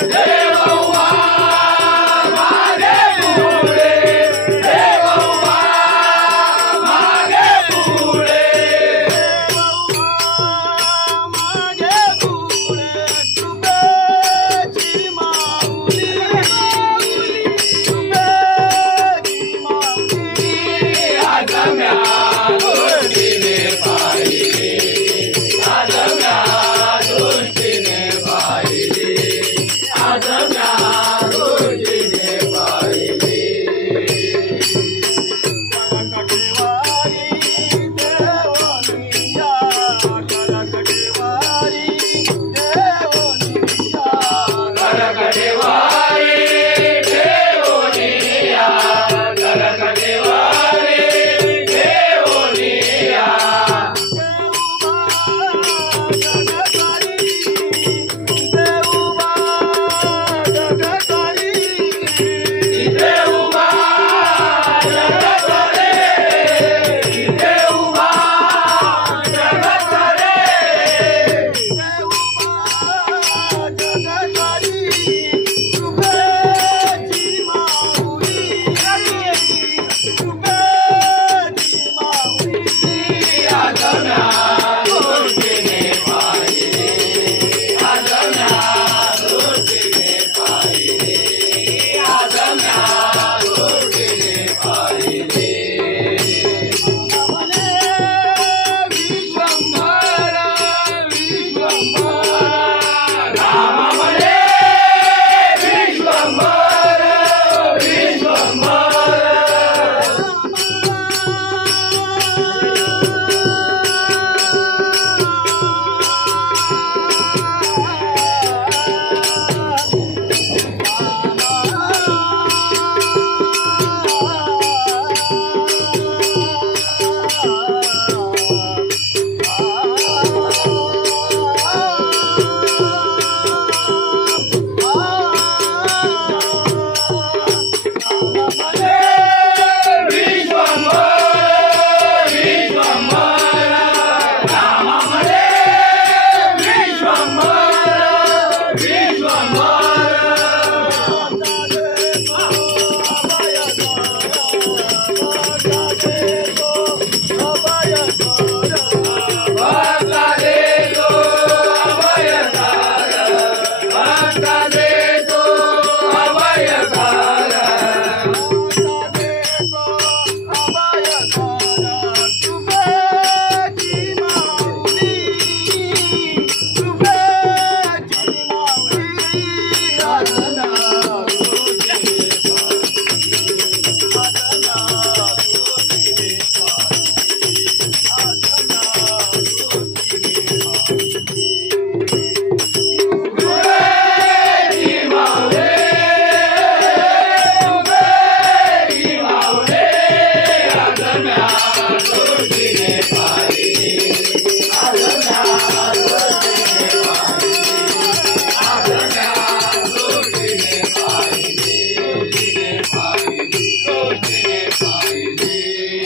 Yeah. Lord.